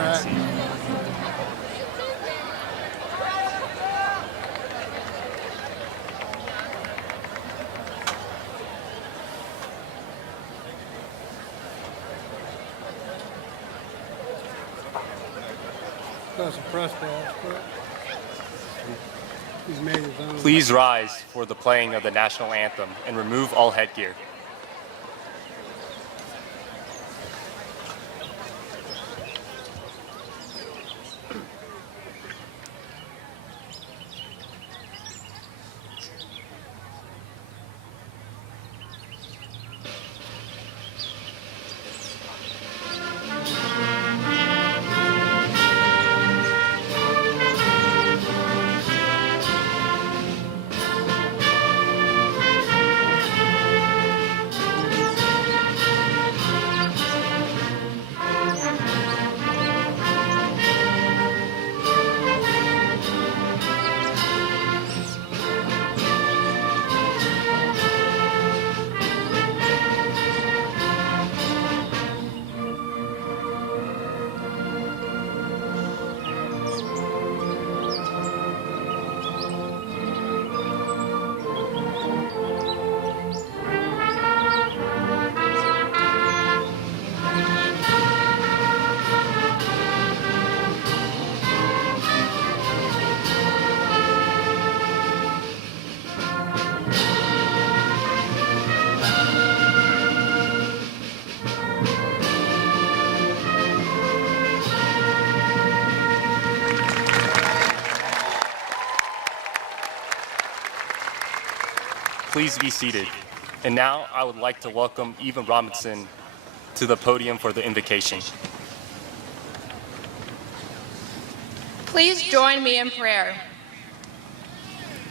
track. Got some press balls, but he's made his own. Please rise for the playing of the national anthem and remove all headgear. Please be seated. And now I would like to welcome Eva Robinson to the podium for the invocation. Please join me in prayer.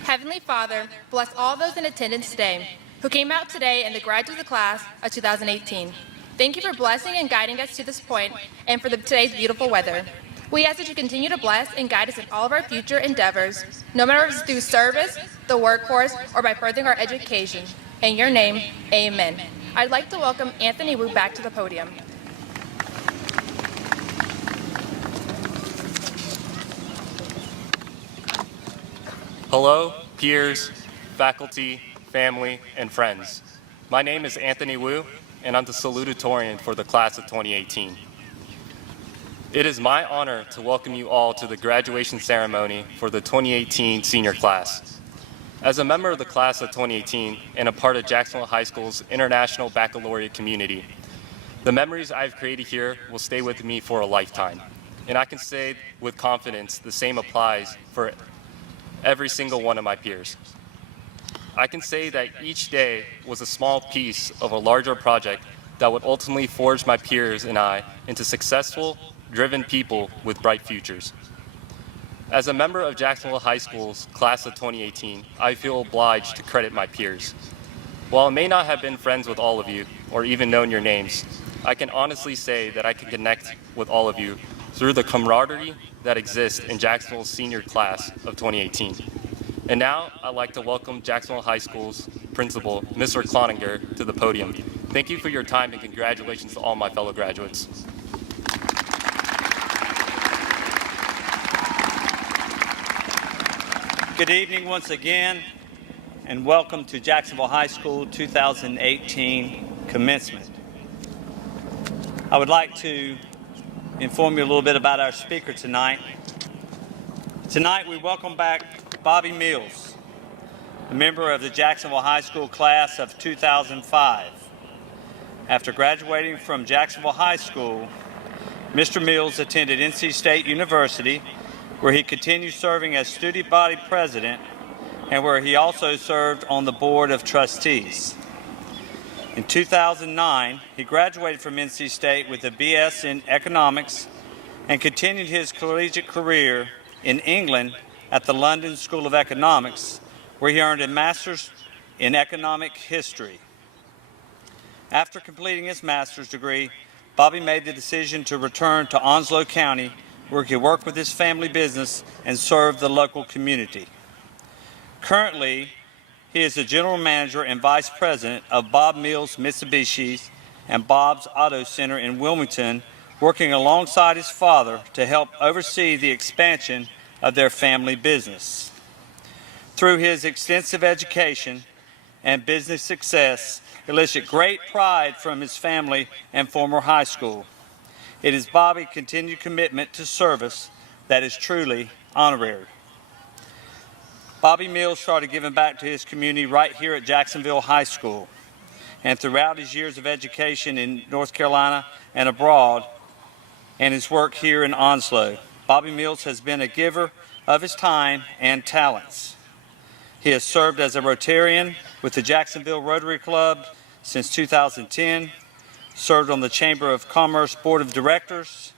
Heavenly Father, bless all those in attendance today who came out today in the graduate class of 2018. Thank you for blessing and guiding us to this point and for today's beautiful weather. We ask that you continue to bless and guide us in all of our future endeavors, no matter if it's through service, the workforce, or by furthering our education. In your name, amen. I'd like to welcome Anthony Wu back to the podium. Hello, peers, faculty, family, and friends. My name is Anthony Wu, and I'm the Salutatorian for the class of 2018. It is my honor to welcome you all to the graduation ceremony for the 2018 senior class. As a member of the class of 2018 and a part of Jacksonville High School's international baccalaureate community, the memories I've created here will stay with me for a lifetime. And I can say with confidence the same applies for every single one of my peers. I can say that each day was a small piece of a larger project that would ultimately forge my peers and I into successful, driven people with bright futures. As a member of Jacksonville High School's class of 2018, I feel obliged to credit my peers. While I may not have been friends with all of you or even known your names, I can honestly say that I can connect with all of you through the camaraderie that exists in Jacksonville's senior class of 2018. And now I'd like to welcome Jacksonville High School's principal, Mr. Cloninger, to the podium. Thank you for your time and congratulations to all my fellow graduates. Good evening once again, and welcome to Jacksonville High School 2018 commencement. I would like to inform you a little bit about our speaker tonight. Tonight we welcome back Bobby Mills, a member of the Jacksonville High School class of 2005. After graduating from Jacksonville High School, Mr. Mills attended NC State University, where he continued serving as student body president and where he also served on the board of trustees. In 2009, he graduated from NC State with a BS in economics and continued his collegiate career in England at the London School of Economics, where he earned a master's in economic history. After completing his master's degree, Bobby made the decision to return to Onslow County, where he worked with his family business and served the local community. Currently, he is the general manager and vice president of Bob Mills Mitsubishi and Bob's Auto Center in Wilmington, working alongside his father to help oversee the expansion of their family business. Through his extensive education and business success, elicited great pride from his family and former high school. It is Bobby's continued commitment to service that is truly honorary. Bobby Mills started giving back to his community right here at Jacksonville High School, and throughout his years of education in North Carolina and abroad, and his work here in Onslow, Bobby Mills has been a giver of his time and talents. He has served as a Rotarian with the Jacksonville Rotary Club since 2010, served on the Chamber of Commerce Board of Directors,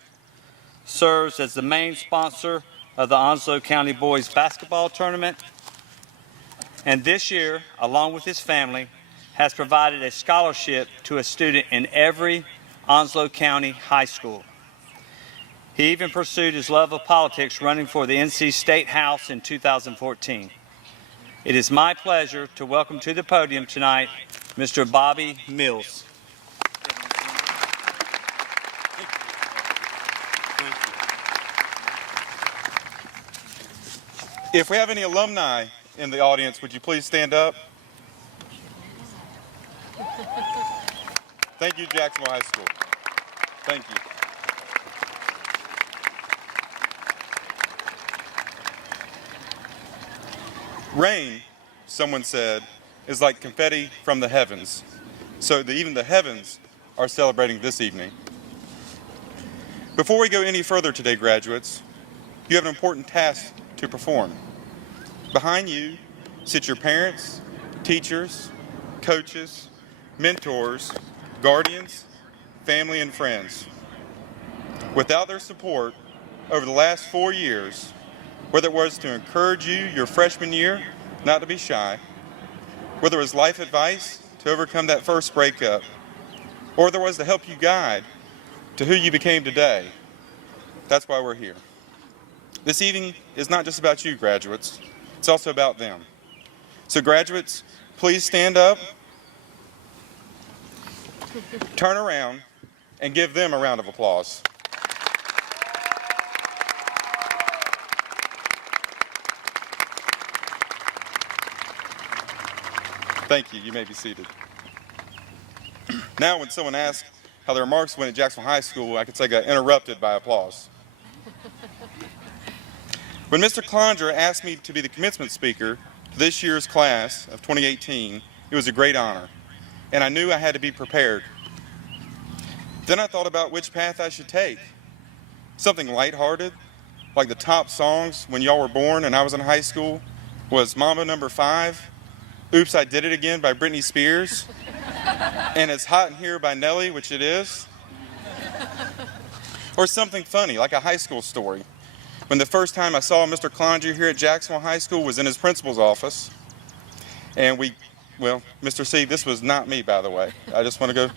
serves as the main sponsor of the Onslow County Boys Basketball Tournament, and this year, along with his family, has provided a scholarship to a student in every Onslow County high school. He even pursued his love of politics running for the NC State House in 2014. It is my pleasure to welcome to the podium tonight Mr. Bobby Mills. If we have any alumni in the audience, would you please stand up? Thank you, Jacksonville High School. Thank you. Rain, someone said, is like confetti from the heavens. So even the heavens are celebrating this evening. Before we go any further today, graduates, you have an important task to perform. Behind you sit your parents, teachers, coaches, mentors, guardians, family, and friends. Without their support over the last 4 years, whether it was to encourage you your freshman year not to be shy, whether it was life advice to overcome that first breakup, or whether it was to help you guide to who you became today, that's why we're here. This evening is not just about you, graduates. It's also about them. So graduates, please stand up, turn around, and give them a round of applause. Thank you. You may be seated. Now, when someone asks how their remarks went at Jacksonville High School, I could say got interrupted by applause. When Mr. Clonger asked me to be the commencement speaker for this year's class of 2018, it was a great honor, and I knew I had to be prepared. Then I thought about which path I should take. Something lighthearted, like the top songs when y'all were born and I was in high school, was Mambo No. 5, Oops, I Did It Again by Britney Spears, and It's Hot in Here by Nelly, which it is. Or something funny, like a high school story. When the first time I saw Mr. Clonger here at Jacksonville High School was in his principal's office, and Mr. C, this was not me, by the way. I just want to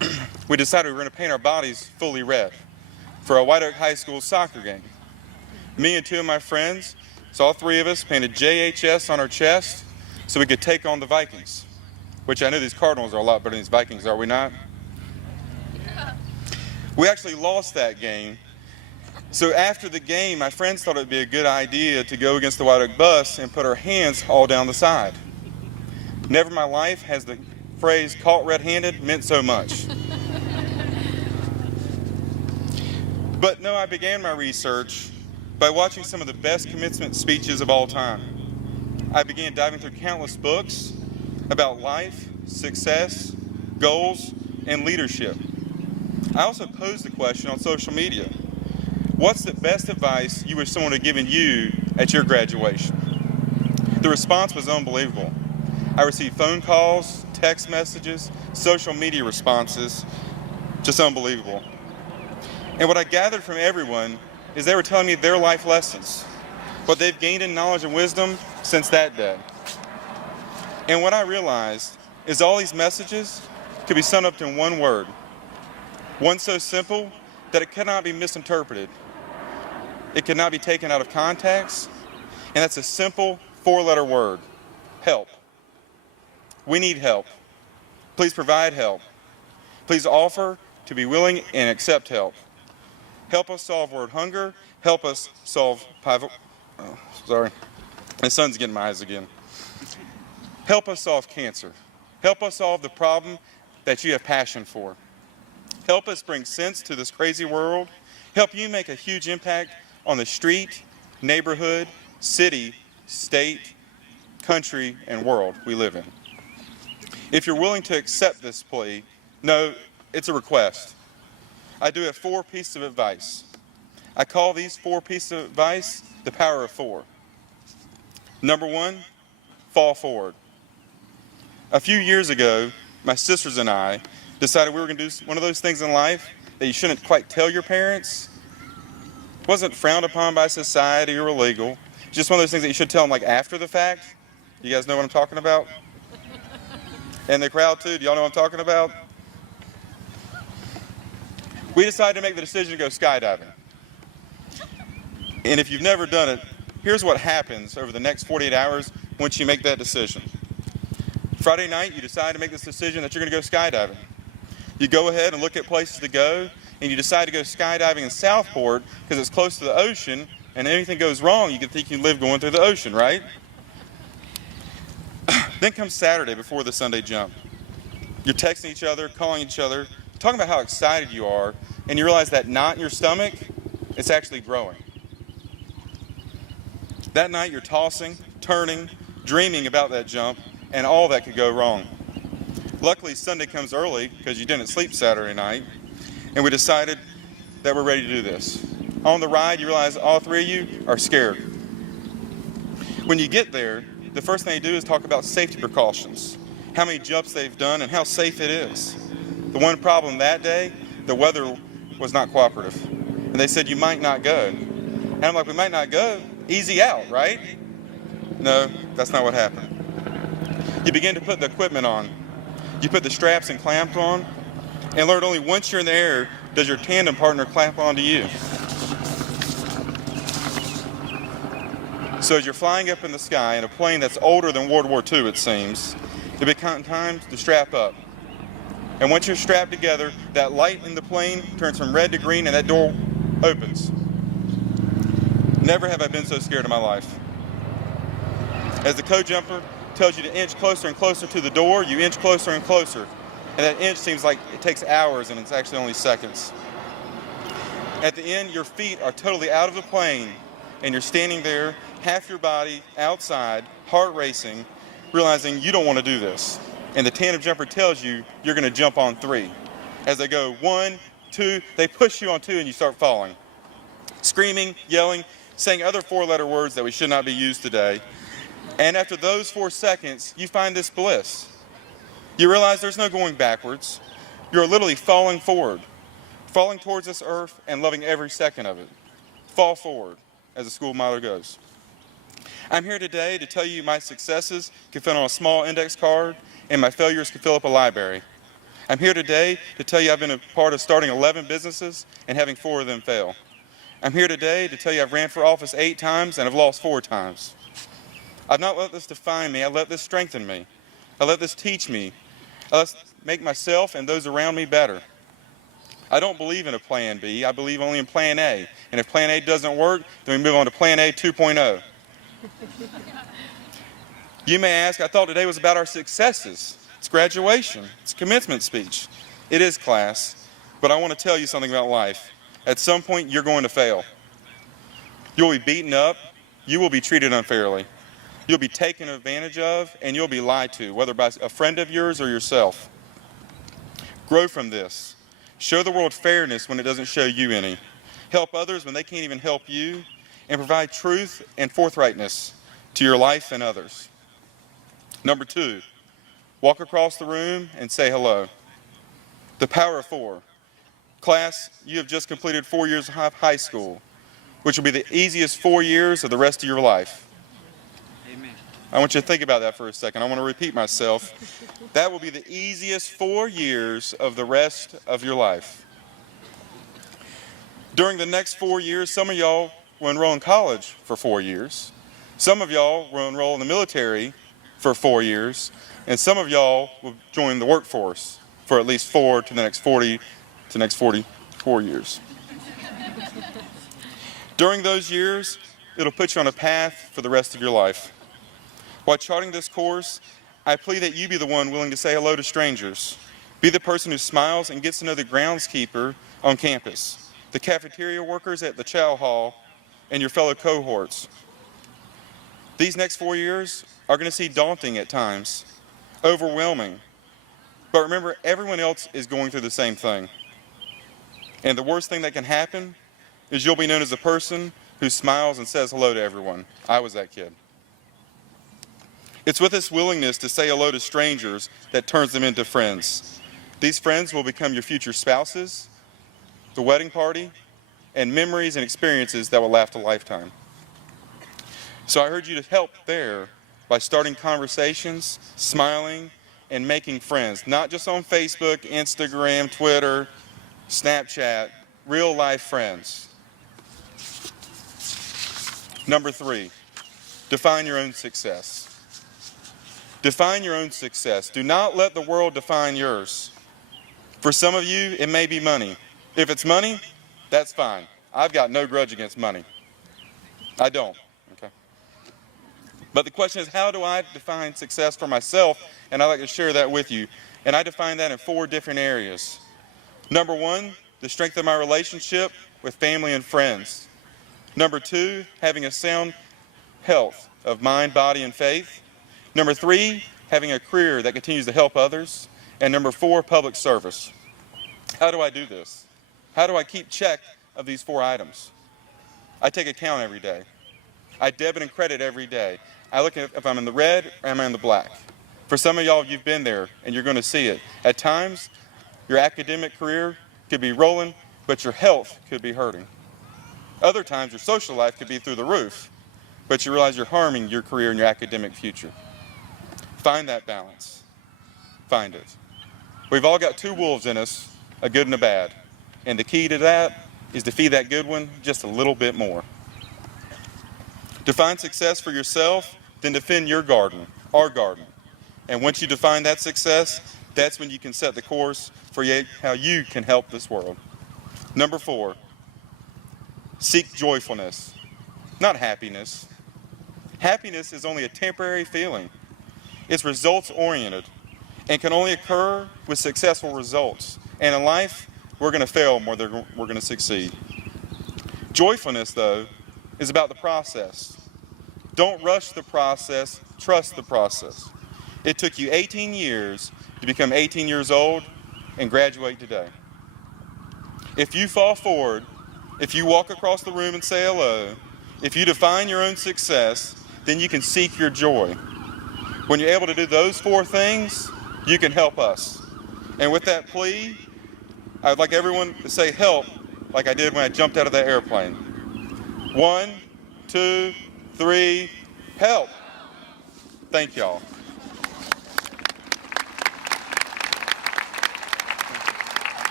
go. We decided we were going to paint our bodies fully red for a White Oak High School soccer game. Me and two of my friends, so all three of us painted JHS on our chest so we could take on the Vikings, which I know these Cardinals are a lot better than these Vikings, are we not? Yeah. We actually lost that game. So after the game, my friends thought it would be a good idea to go against the White Oak bus and put our hands all down the side. Never in my life has the phrase caught red-handed meant so much. But no, I began my research by watching some of the best commencement speeches of all time. I began diving through countless books about life, success, goals, and leadership. I also posed the question on social media. What's the best advice you wish someone had given you at your graduation? The response was unbelievable. I received phone calls, text messages, social media responses, just unbelievable. And what I gathered from everyone is they were telling me their life lessons, what they've gained in knowledge and wisdom since that day. And what I realized is all these messages could be summed up in one word, one so simple that it cannot be misinterpreted. It cannot be taken out of context, and that's a simple 4-letter word, help. We need help. Please provide help. Please offer to be willing and accept help. Help us solve word hunger. Help us solve sorry, my son's getting my eyes again. Help us solve cancer. Help us solve the problem that you have passion for. Help us bring sense to this crazy world. Help you make a huge impact on the street, neighborhood, city, state, country, and world we live in. If you're willing to accept this plea, no, it's a request. I do have 4 pieces of advice. I call these 4 pieces of advice the power of 4. Number 1, fall forward. A few years ago, my sisters and I decided we were going to do one of those things in life that you shouldn't quite tell your parents. It wasn't frowned upon by society or illegal. It's just one of those things that you should tell them like after the fact. You guys know what I'm talking about? And the crowd too, do y'all know what I'm talking about? We decided to make the decision to go skydiving. And if you've never done it, here's what happens over the next 48 hours once you make that decision. Friday night, you decide to make this decision that you're going to go skydiving. You go ahead and look at places to go, and you decide to go skydiving in Southport because it's close to the ocean, and if anything goes wrong, you can think you live going through the ocean, right? Then comes Saturday before the Sunday jump. You're texting each other, calling each other, talking about how excited you are, and you realize that knot in your stomach, it's actually growing. That night, you're tossing, turning, dreaming about that jump, and all that could go wrong. Luckily, Sunday comes early because you didn't sleep Saturday night, and we decided that we're ready to do this. On the ride, you realize all 3 of you are scared. When you get there, the first thing they do is talk about safety precautions, how many jumps they've done, and how safe it is. The one problem that day, the weather was not cooperative, and they said you might not go. And I'm like, we might not go? Easy out, right? No, that's not what happened. You begin to put the equipment on. You put the straps and clamps on, and learn only once you're in the air does your tandem partner clamp onto you. So as you're flying up in the sky in a plane that's older than World War II, it seems, it becomes time to strap up. And once you're strapped together, that light in the plane turns from red to green and that door opens. Never have I been so scared in my life. As the co-jumper tells you to inch closer and closer to the door, you inch closer and closer. And that inch seems like it takes hours and it's actually only seconds. At the end, your feet are totally out of the plane and you're standing there, half your body outside, heart racing, realizing you don't want to do this. And the tandem jumper tells you you're going to jump on 3. As they go 1, 2, they push you on 2 and you start falling. Screaming, yelling, saying other 4-letter words that we should not be used today. And after those 4 seconds, you find this bliss. You realize there's no going backwards. You're literally falling forward, falling towards this earth and loving every second of it. Fall forward, as the school motto goes. I'm here today to tell you my successes can fit on a small index card and my failures can fill up a library. I'm here today to tell you I've been a part of starting 11 businesses and having 4 of them fail. I'm here today to tell you I've ran for office 8 times and have lost 4 times. I've not let this define me, I let this strengthen me. I let this teach me. I let this make myself and those around me better. I don't believe in a plan B, I believe only in plan A. And if plan A doesn't work, then we move on to plan A 2.0. You may ask, I thought today was about our successes. It's graduation, it's commencement speech. It is class, but I want to tell you something about life. At some point, you're going to fail. You'll be beaten up, you will be treated unfairly. You'll be taken advantage of, and you'll be lied to, whether by a friend of yours or yourself. Grow from this. Show the world fairness when it doesn't show you any. Help others when they can't even help you, and provide truth and forthrightness to your life and others. Number 2, walk across the room and say hello. The power of 4. Class, you have just completed 4 years of high school, which will be the easiest 4 years of the rest of your life. Amen. I want you to think about that for a second. I want to repeat myself. That will be the easiest 4 years of the rest of your life. During the next 4 years, some of y'all will enroll in college for 4 years. Some of y'all will enroll in the military for 4 years. And some of y'all will join the workforce for at least 4 to the next 40 to the next 44 years. During those years, it'll put you on a path for the rest of your life. While charting this course, I plead that you be the one willing to say hello to strangers. Be the person who smiles and gets to know the groundskeeper on campus, the cafeteria workers at the chow hall, and your fellow cohorts. These next 4 years are going to seem daunting at times, overwhelming. But remember, everyone else is going through the same thing. And the worst thing that can happen is you'll be known as a person who smiles and says hello to everyone. I was that kid. It's with this willingness to say hello to strangers that turns them into friends. These friends will become your future spouses, the wedding party, and memories and experiences that will last a lifetime. So I urge you to help there by starting conversations, smiling, and making friends, not just on Facebook, Instagram, Twitter, Snapchat, real life friends. Number 3, define your own success. Define your own success. Do not let the world define yours. For some of you, it may be money. If it's money, that's fine. I've got no grudge against money. I don't. Okay. But the question is, how do I define success for myself? And I'd like to share that with you. And I define that in 4 different areas. Number 1, the strength of my relationship with family and friends. Number 2, having a sound health of mind, body, and faith. Number 3, having a career that continues to help others. And number 4, public service. How do I do this? How do I keep check of these 4 items? I take account every day. I debit and credit every day. I look at if I'm in the red or am I in the black. For some of y'all, you've been there and you're going to see it. At times, your academic career could be rolling, but your health could be hurting. Other times, your social life could be through the roof, but you realize you're harming your career and your academic future. Find that balance. Find it. We've all got 2 wolves in us, a good and a bad. And the key to that is to feed that good one just a little bit more. Define success for yourself, then defend your garden, our garden. And once you define that success, that's when you can set the course for how you can help this world. Number 4, seek joyfulness, not happiness. Happiness is only a temporary feeling. It's results-oriented and can only occur with successful results. And in life, we're going to fail more than we're going to succeed. Joyfulness, though, is about the process. Don't rush the process, trust the process. It took you 18 years to become 18 years old and graduate today. If you fall forward, if you walk across the room and say hello, if you define your own success, then you can seek your joy. When you're able to do those 4 things, you can help us. And with that plea, I would like everyone to say help like I did when I jumped out of that airplane. 1, 2, 3, help. Thank y'all.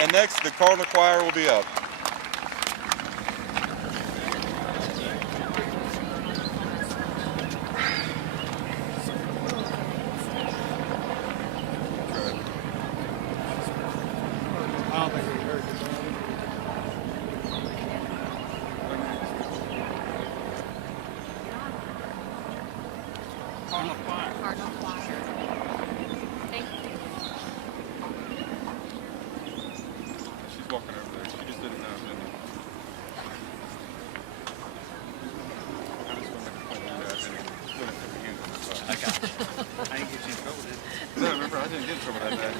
And next, the Cardinal Choir will be up. I don't think we heard it. Cardinal Choir. Cardinal Choir. Thank you. She's walking over there. She just didn't know. I just wanted to point that out. I didn't put your hands on the side. I got you. I didn't get you in trouble, did I? No, remember, I didn't get in trouble that bad.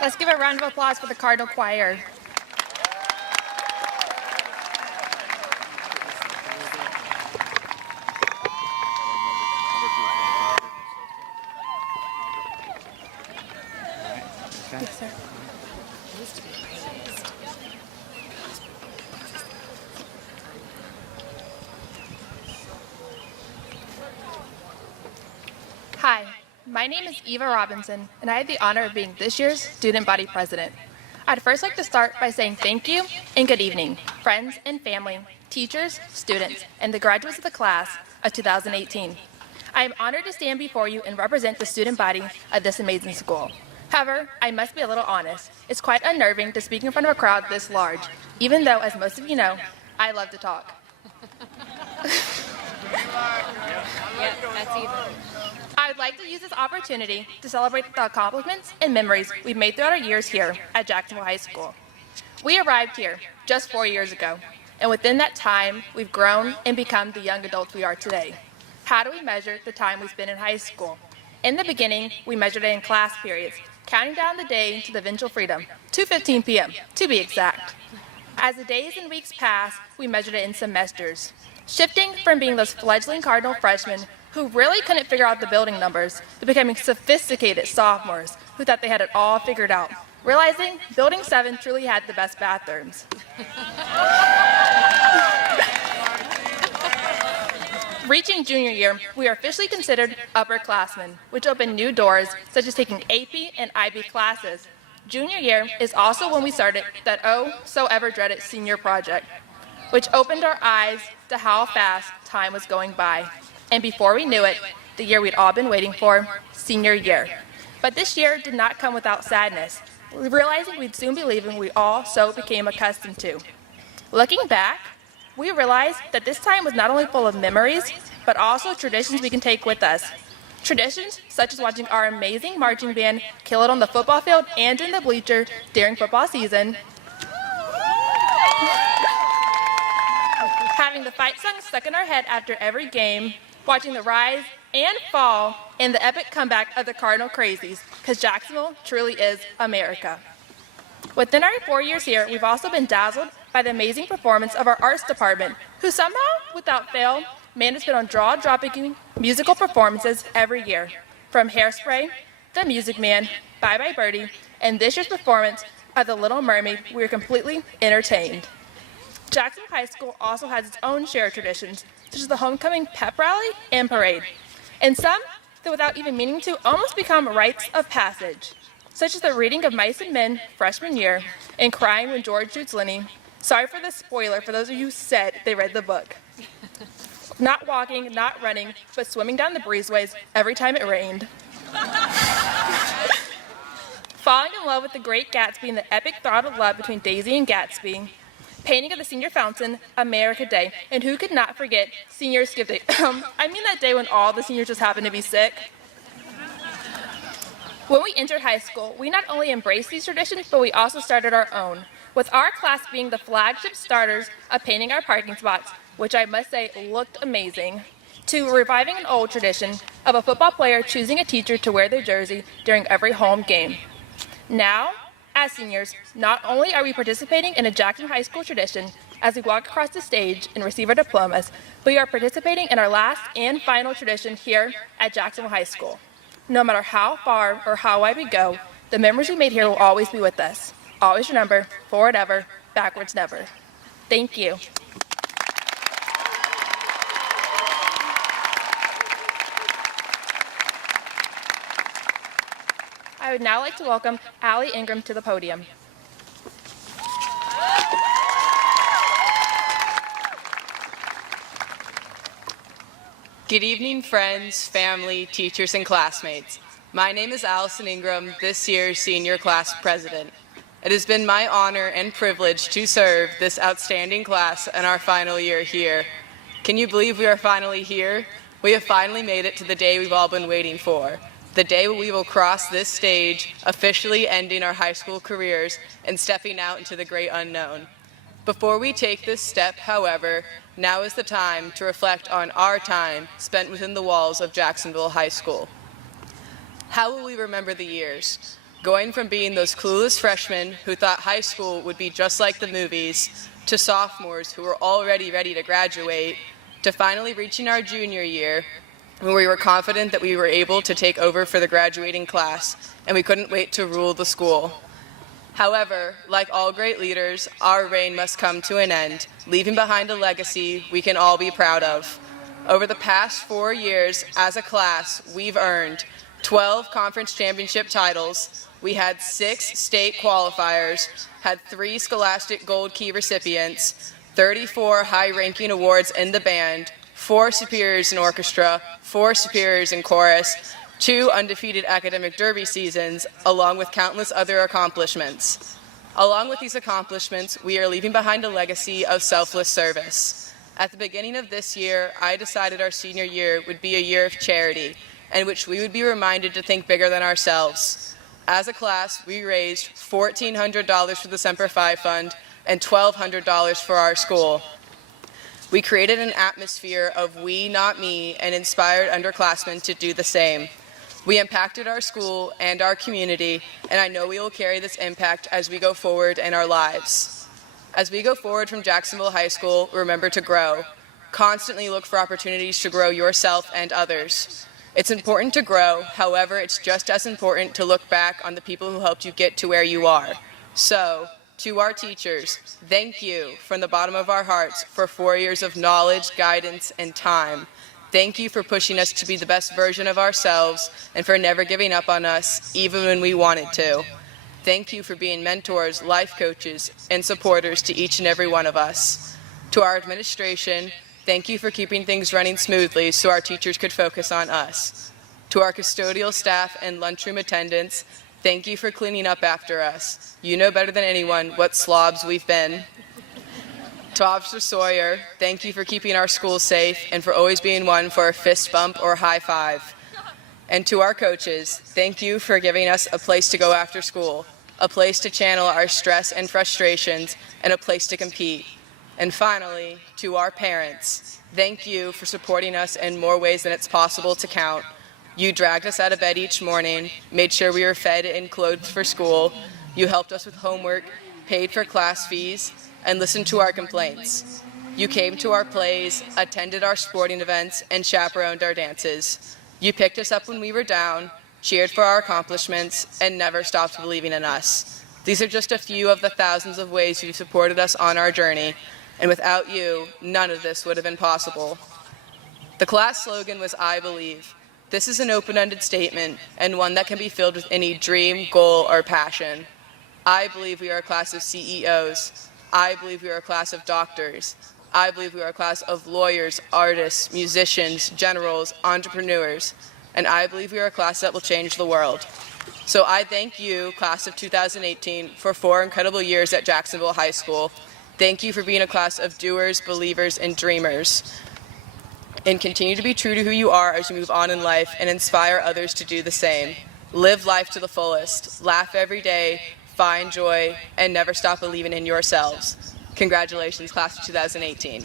Let's give a round of applause for the Cardinal Choir. Yes, sir. Hi, my name is Eva Robinson, and I have the honor of being this year's Student Body President. I'd first like to start by saying thank you and good evening, friends and family, teachers, students, and the graduates of the class of 2018. I am honored to stand before you and represent the student body of this amazing school. However, I must be a little honest. It's quite unnerving to speak in front of a crowd this large, even though, as most of you know, I love to talk. I would like to use this opportunity to celebrate the accomplishments and memories we've made throughout our years here at Jacksonville High School. We arrived here just 4 years ago, and within that time, we've grown and become the young adults we are today. How do we measure the time we spend in high school? In the beginning, we measured it in class periods, counting down the day to the eventual freedom, 2:15 p.m., to be exact. As the days and weeks passed, we measured it in semesters, shifting from being those fledgling Cardinal freshmen who really couldn't figure out the building numbers to becoming sophisticated sophomores who thought they had it all figured out, realizing Building 7 truly had the best bathrooms. Reaching junior year, we are officially considered upperclassmen, which opened new doors, such as taking AP and IB classes. Junior year is also when we started that so ever dreaded senior project, which opened our eyes to how fast time was going by. And before we knew it, the year we'd all been waiting for, senior year. But this year did not come without sadness, realizing we'd soon be leaving we all so became accustomed to. Looking back, we realized that this time was not only full of memories, but also traditions we can take with us. Traditions such as watching our amazing marching band kill it on the football field and in the bleacher during football season, having the fight song stuck in our head after every game, watching the rise and fall and the epic comeback of the Cardinal Crazies, because Jacksonville truly is America. Within our 4 years here, we've also been dazzled by the amazing performance of our arts department, who somehow, without fail, managed to put on jaw-dropping musical performances every year. From Hairspray, The Music Man, Bye Bye Birdie, and this year's performance of The Little Mermaid, we were completely entertained. Jacksonville High School also has its own share of traditions, such as the homecoming pep rally and parade, and some that without even meaning to almost become rites of passage, such as the reading of Mice and Men freshman year and crying when George shoots Lenny. Sorry for the spoiler for those of you who said they read the book. Not walking, not running, but swimming down the breezeways every time it rained. Falling in love with the Great Gatsby and the epic throttled love between Daisy and Gatsby. Painting of the senior fountain, America Day, and who could not forget senior skip day? I mean that day when all the seniors just happened to be sick. When we entered high school, we not only embraced these traditions, but we also started our own, with our class being the flagship starters of painting our parking spots, which I must say looked amazing, to reviving an old tradition of a football player choosing a teacher to wear their jersey during every home game. Now, as seniors, not only are we participating in a Jacksonville High School tradition as we walk across the stage and receive our diplomas, but we are participating in our last and final tradition here at Jacksonville High School. No matter how far or how wide we go, the memories we made here will always be with us. Always remember, forward ever, backwards never. Thank you. I would now like to welcome Allie Ingram to the podium. Good evening, friends, family, teachers, and classmates. My name is Allison Ingram, this year's senior class president. It has been my honor and privilege to serve this outstanding class in our final year here. Can you believe we are finally here? We have finally made it to the day we've all been waiting for. The day we will cross this stage, officially ending our high school careers and stepping out into the great unknown. Before we take this step, however, now is the time to reflect on our time spent within the walls of Jacksonville High School. How will we remember the years? going from being those clueless freshmen who thought high school would be just like the movies, to sophomores who were already ready to graduate, to finally reaching our junior year, when we were confident that we were able to take over for the graduating class, and we couldn't wait to rule the school. However, like all great leaders, our reign must come to an end, leaving behind a legacy we can all be proud of. Over the past 4 years, as a class, we've earned 12 conference championship titles, we had 6 state qualifiers, had 3 Scholastic Gold Key recipients, 34 high-ranking awards in the band, 4 superiors in orchestra, 4 superiors in chorus, 2 undefeated academic derby seasons, along with countless other accomplishments. Along with these accomplishments, we are leaving behind a legacy of selfless service. At the beginning of this year, I decided our senior year would be a year of charity, in which we would be reminded to think bigger than ourselves. As a class, we raised $1,400 for the Semper Fi Fund and $1,200 for our school. We created an atmosphere of we, not me, and inspired underclassmen to do the same. We impacted our school and our community, and I know we will carry this impact as we go forward in our lives. As we go forward from Jacksonville High School, remember to grow. Constantly look for opportunities to grow yourself and others. It's important to grow, however, it's just as important to look back on the people who helped you get to where you are. So, to our teachers, thank you from the bottom of our hearts for 4 years of knowledge, guidance, and time. Thank you for pushing us to be the best version of ourselves and for never giving up on us, even when we wanted to. Thank you for being mentors, life coaches, and supporters to each and every one of us. To our administration, thank you for keeping things running smoothly so our teachers could focus on us. To our custodial staff and lunchroom attendants, thank you for cleaning up after us. You know better than anyone what slobs we've been. To Officer Sawyer, thank you for keeping our school safe and for always being one for a fist bump or high five. And to our coaches, thank you for giving us a place to go after school, a place to channel our stress and frustrations, and a place to compete. And finally, to our parents, thank you for supporting us in more ways than it's possible to count. You dragged us out of bed each morning, made sure we were fed and clothed for school. You helped us with homework, paid for class fees, and listened to our complaints. You came to our plays, attended our sporting events, and chaperoned our dances. You picked us up when we were down, cheered for our accomplishments, and never stopped believing in us. These are just a few of the thousands of ways you've supported us on our journey, and without you, none of this would have been possible. The class slogan was I Believe. This is an open-ended statement, and one that can be filled with any dream, goal, or passion. I believe we are a class of CEOs. I believe we are a class of doctors. I believe we are a class of lawyers, artists, musicians, generals, entrepreneurs. And I believe we are a class that will change the world. So I thank you, class of 2018, for 4 incredible years at Jacksonville High School. Thank you for being a class of doers, believers, and dreamers. And continue to be true to who you are as you move on in life and inspire others to do the same. Live life to the fullest. Laugh every day. Find joy, and never stop believing in yourselves. Congratulations, class of 2018.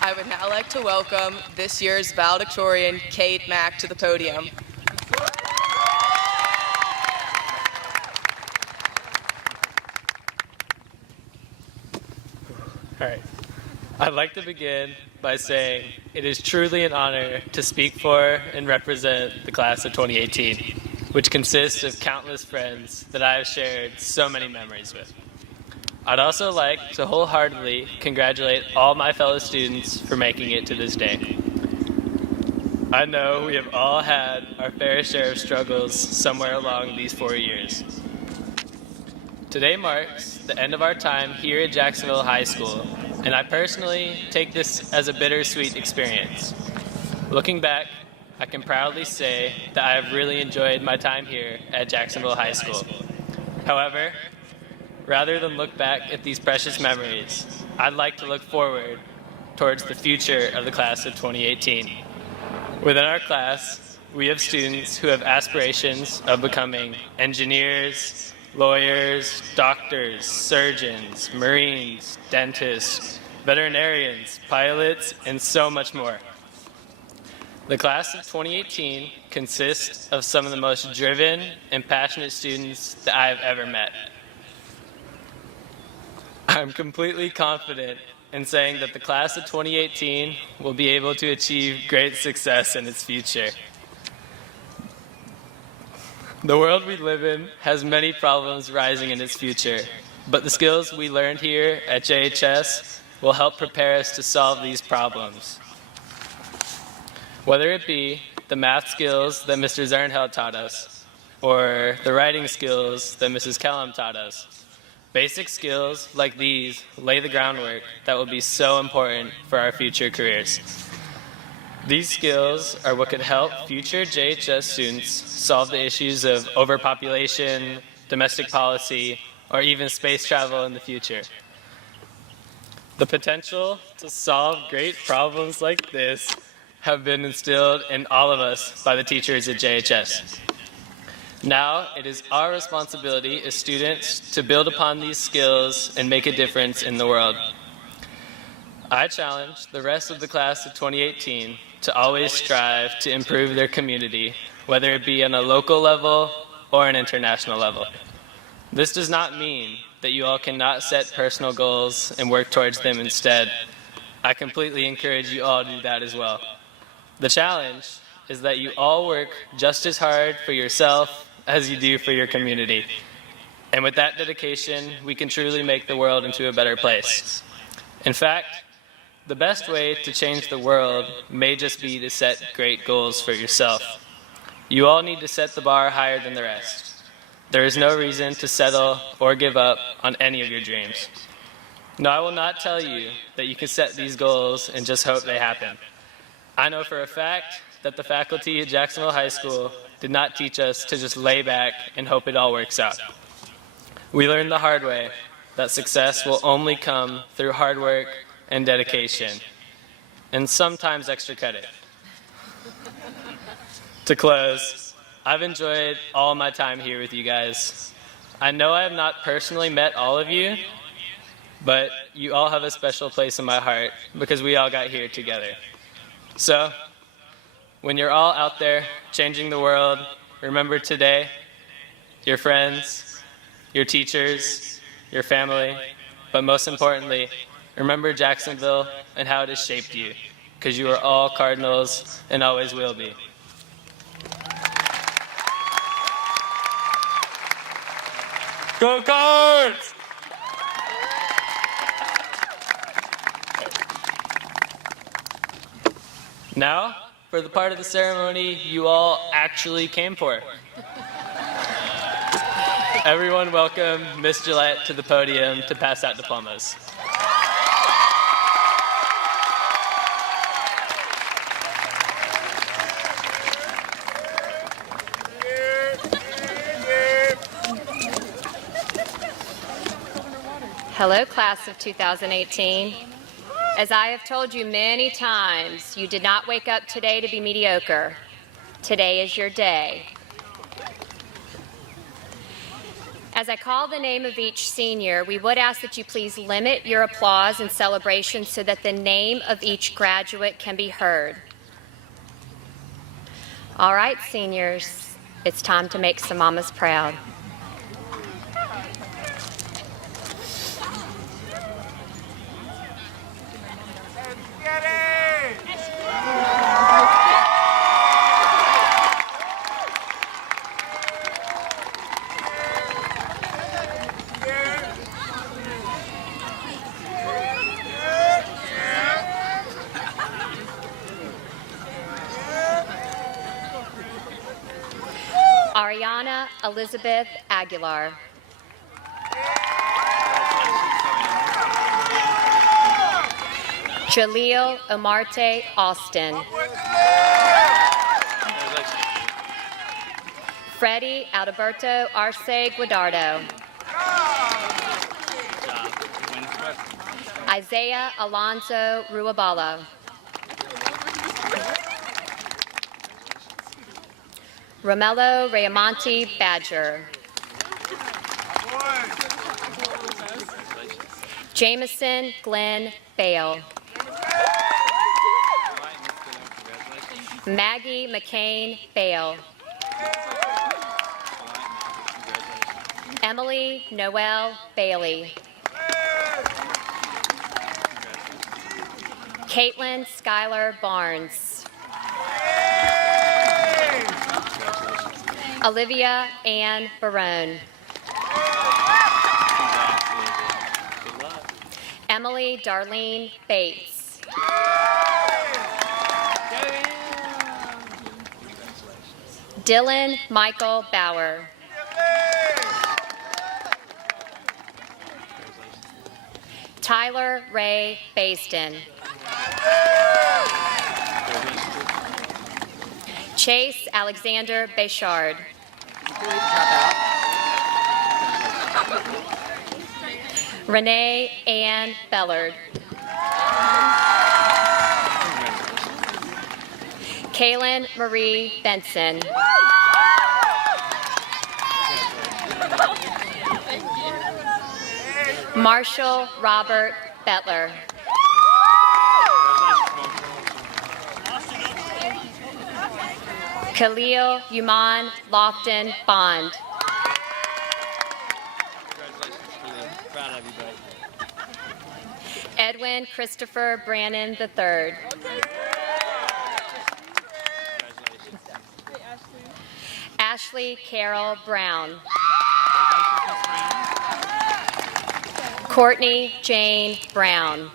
I would now like to welcome this year's valedictorian, Kate Mack, to the podium. All right. I'd like to begin by saying it is truly an honor to speak for and represent the class of 2018, which consists of countless friends that I have shared so many memories with. I'd also like to wholeheartedly congratulate all my fellow students for making it to this day. I know we have all had our fair share of struggles somewhere along these 4 years. Today marks the end of our time here at Jacksonville High School, and I personally take this as a bittersweet experience. Looking back, I can proudly say that I have really enjoyed my time here at Jacksonville High School. However, rather than look back at these precious memories, I'd like to look forward towards the future of the class of 2018. Within our class, we have students who have aspirations of becoming engineers, lawyers, doctors, surgeons, Marines, dentists, veterinarians, pilots, and so much more. The class of 2018 consists of some of the most driven and passionate students that I have ever met. I'm completely confident in saying that the class of 2018 will be able to achieve great success in its future. The world we live in has many problems rising in its future, but the skills we learned here at JHS will help prepare us to solve these problems. Whether it be the math skills that Mr. Zernheld taught us, or the writing skills that Mrs. Kellum taught us, basic skills like these lay the groundwork that will be so important for our future careers. These skills are what could help future JHS students solve the issues of overpopulation, domestic policy, or even space travel in the future. The potential to solve great problems like this have been instilled in all of us by the teachers at JHS. Now, it is our responsibility as students to build upon these skills and make a difference in the world. I challenge the rest of the class of 2018 to always strive to improve their community, whether it be on a local level or an international level. This does not mean that you all cannot set personal goals and work towards them instead. I completely encourage you all to do that as well. The challenge is that you all work just as hard for yourself as you do for your community. And with that dedication, we can truly make the world into a better place. In fact, the best way to change the world may just be to set great goals for yourself. You all need to set the bar higher than the rest. There is no reason to settle or give up on any of your dreams. No, I will not tell you that you can set these goals and just hope they happen. I know for a fact that the faculty at Jacksonville High School did not teach us to just lay back and hope it all works out. We learned the hard way that success will only come through hard work and dedication, and sometimes extra credit. To close, I've enjoyed all my time here with you guys. I know I have not personally met all of you, but you all have a special place in my heart because we all got here together. So, when you're all out there changing the world, remember today, your friends, your teachers, your family, but most importantly, remember Jacksonville and how it has shaped you, because you are all Cardinals and always will be. Go Cards! Now, for the part of the ceremony you all actually came for. Everyone welcome Miss Gillette to the podium to pass out diplomas. Hello, class of 2018. As I have told you many times, you did not wake up today to be mediocre. Today is your day. As I call the name of each senior, we would ask that you please limit your applause and celebration so that the name of each graduate can be heard. All right, seniors, it's time to make some mamas proud. Ariana Elizabeth Aguilar. Jaleel Omarte Austin. Freddie Alberto Arce Guadardo. Isaiah Alonso Ruabala. Romello Rayamonte Badger. Jameson Glenn Bale. Maggie McCain Bale. Emily Noel Bailey. Caitlin Skylar Barnes. Olivia Ann Barone. Emily Darlene Bates. Dylan Michael Bauer. Tyler Ray Basden. Chase Alexander Béchard. Renee Ann Bellard. Kaylin Marie Benson. Marshall Robert Bettler. Khalil Yuman Lofton Bond. Edwin Christopher Brannon III. Ashley Carol Brown. Courtney Jane Brown.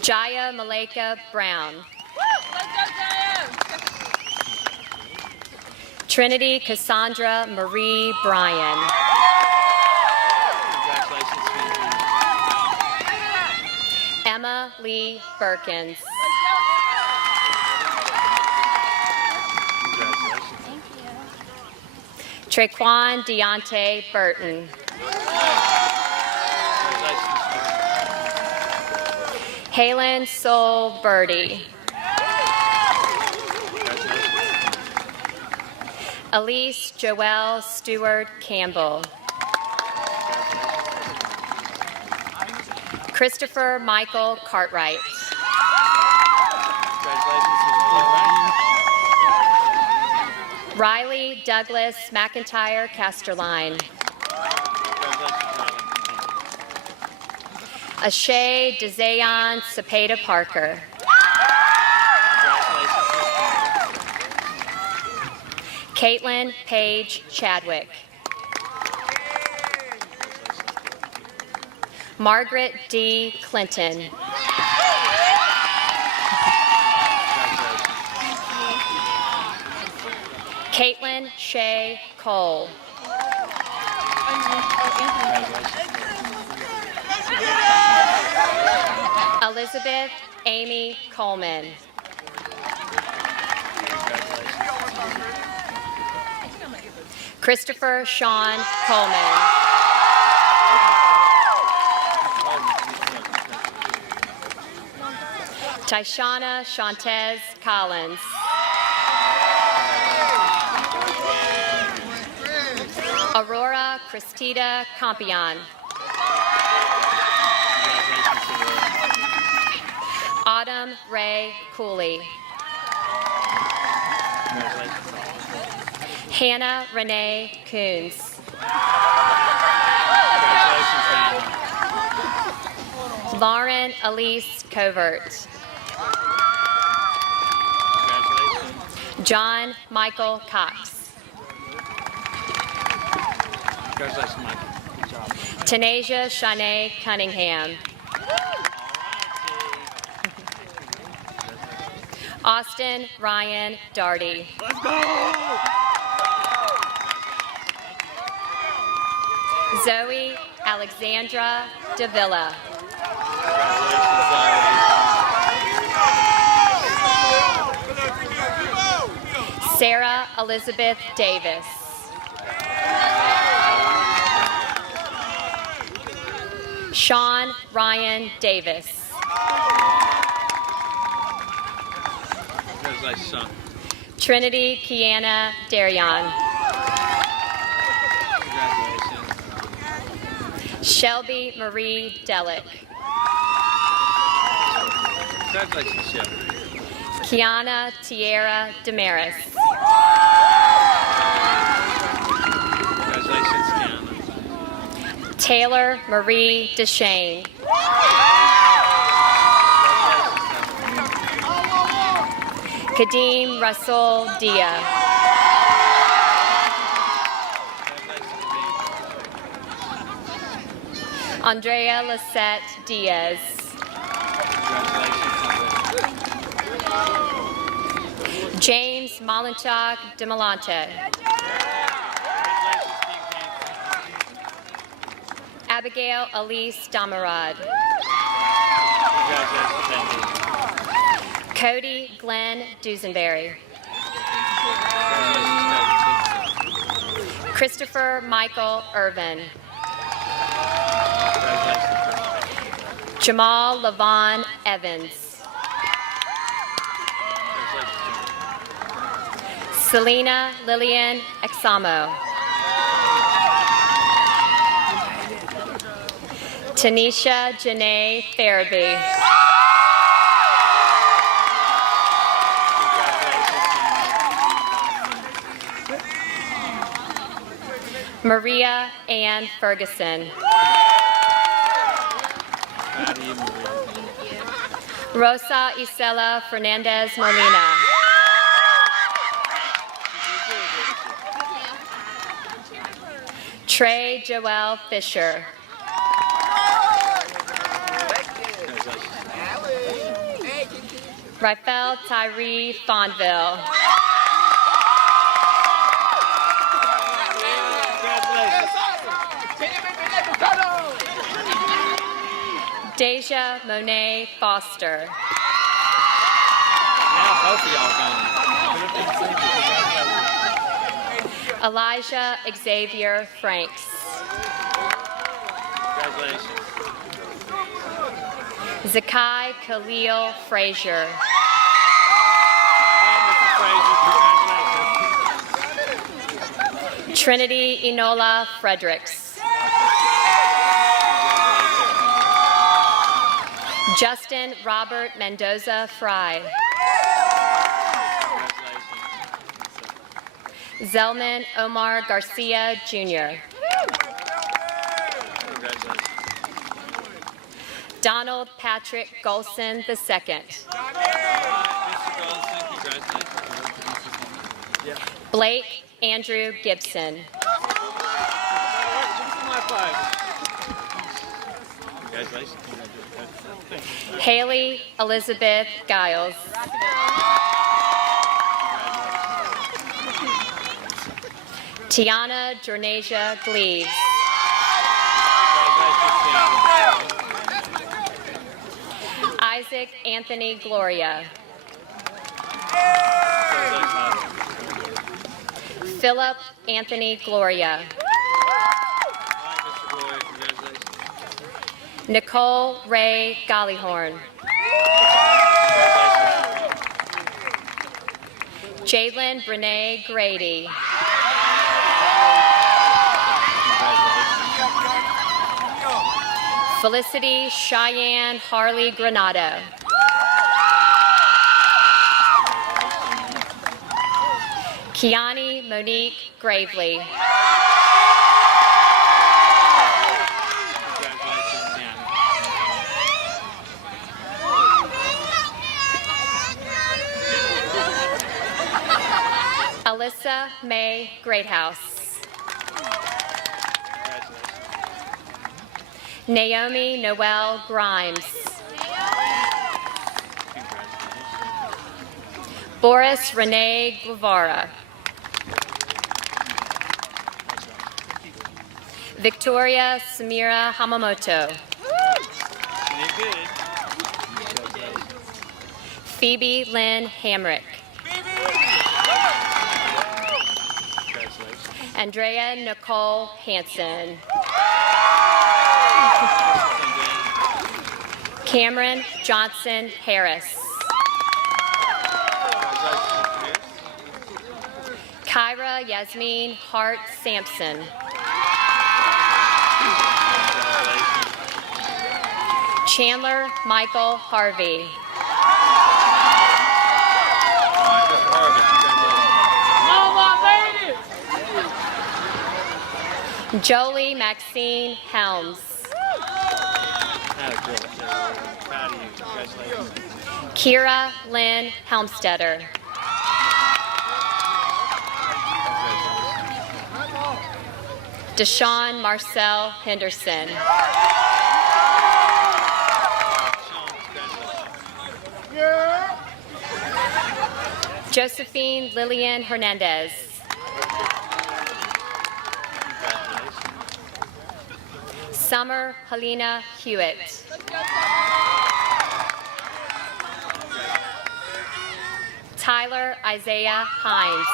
Jaya Malika Brown. Trinity Cassandra Marie Bryan. Emma Lee Perkins. Traquan Deontay Burton. Halen Soul Birdie. Elise Joelle Stewart Campbell. Christopher Michael Cartwright. Riley Douglas McIntyre Casterline. Ashay Dezayon Cepeda Parker. Caitlin Paige Chadwick. Margaret D. Clinton. Caitlin Shea Cole. Elizabeth Amy Coleman. Christopher Sean Coleman. Tyshana Shantez Collins. Aurora Christita Campion. Autumn Ray Cooley. Hannah Renee Coons. Lauren Elise Covert. John Michael Cox. Congratulations, Michael. Good job. Tanasia Shanae Cunningham. Austin Ryan Darty. Let's go! Zoe Alexandra Davila. Sarah Elizabeth Davis. Sean Ryan Davis. Congratulations, son. Trinity Kiana Darion. Congratulations. Shelby Marie Delick. Congratulations, Shelby. Kiana Tierra Damaris. Congratulations, Kiana. Taylor Marie Deshane. Kadeem Russell Dia. Andrea Lisette Diaz. James Malinchak Demalante. Abigail Elise Damarad. Cody Glenn Dusenberry. Christopher Michael Irvin. Jamal Lavon Evans. Selena Lillian Examo. Tanisha Janae Farabee. Maria Ann Ferguson. Rosa Isela Fernandez Molina. Trey Joel Fisher. Rafael Tyree Fonville. Deja Monet Foster. Now both of y'all gone. Elijah Xavier Franks. Congratulations. Zakai Khalil Frazier. Congratulations. Trinity Enola Fredericks. Justin Robert Mendoza Fry. Zelman Omar Garcia Jr. Donald Patrick Golson II. Blake Andrew Gibson. Congratulations. Haley Elizabeth Giles. Tiana Jornasia Gleaves. Isaac Anthony Gloria. Philip Anthony Gloria. Nicole Ray Gollihorn. Jalen Brene Grady. Felicity Cheyenne Harley Granado. Kiani Monique Gravely. Alyssa May Greathouse. Naomi Noel Grimes. Boris Renee Guevara. Victoria Samira Hamamoto. Phoebe Lynn Hamrick. Andrea Nicole Hansen. Cameron Johnson Harris. Kyra Yasmin Hart Sampson. Chandler Michael Harvey. Jolie Maxine Helms. Kira Lynn Helmstetter. Deshaun Marcel Henderson. Josephine Lillian Hernandez. Summer Helena Hewitt. Tyler Isaiah Hines.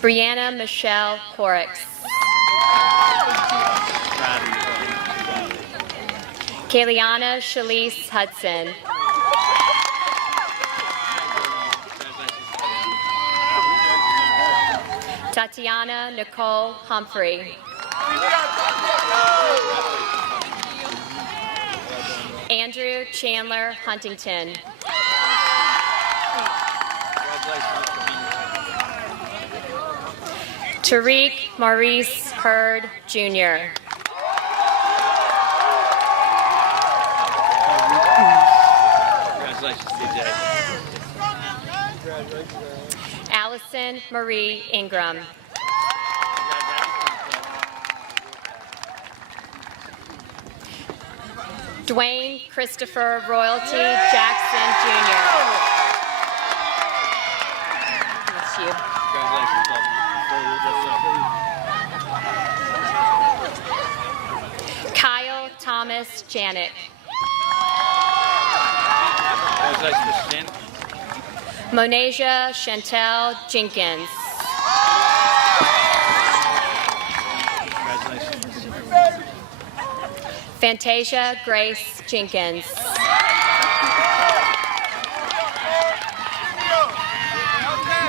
Brianna Michelle Horrocks. Kayliana Shalise Hudson. Tatiana Nicole Humphrey. Andrew Chandler Huntington. Tariq Maurice Hurd, Jr. Congratulations, DJ. Allison Marie Ingram. Dwayne Christopher Royalty Jackson, Jr. That's you. Kyle Thomas Janet. Congratulations, Monasia Chantel Jenkins. Fantasia Grace Jenkins.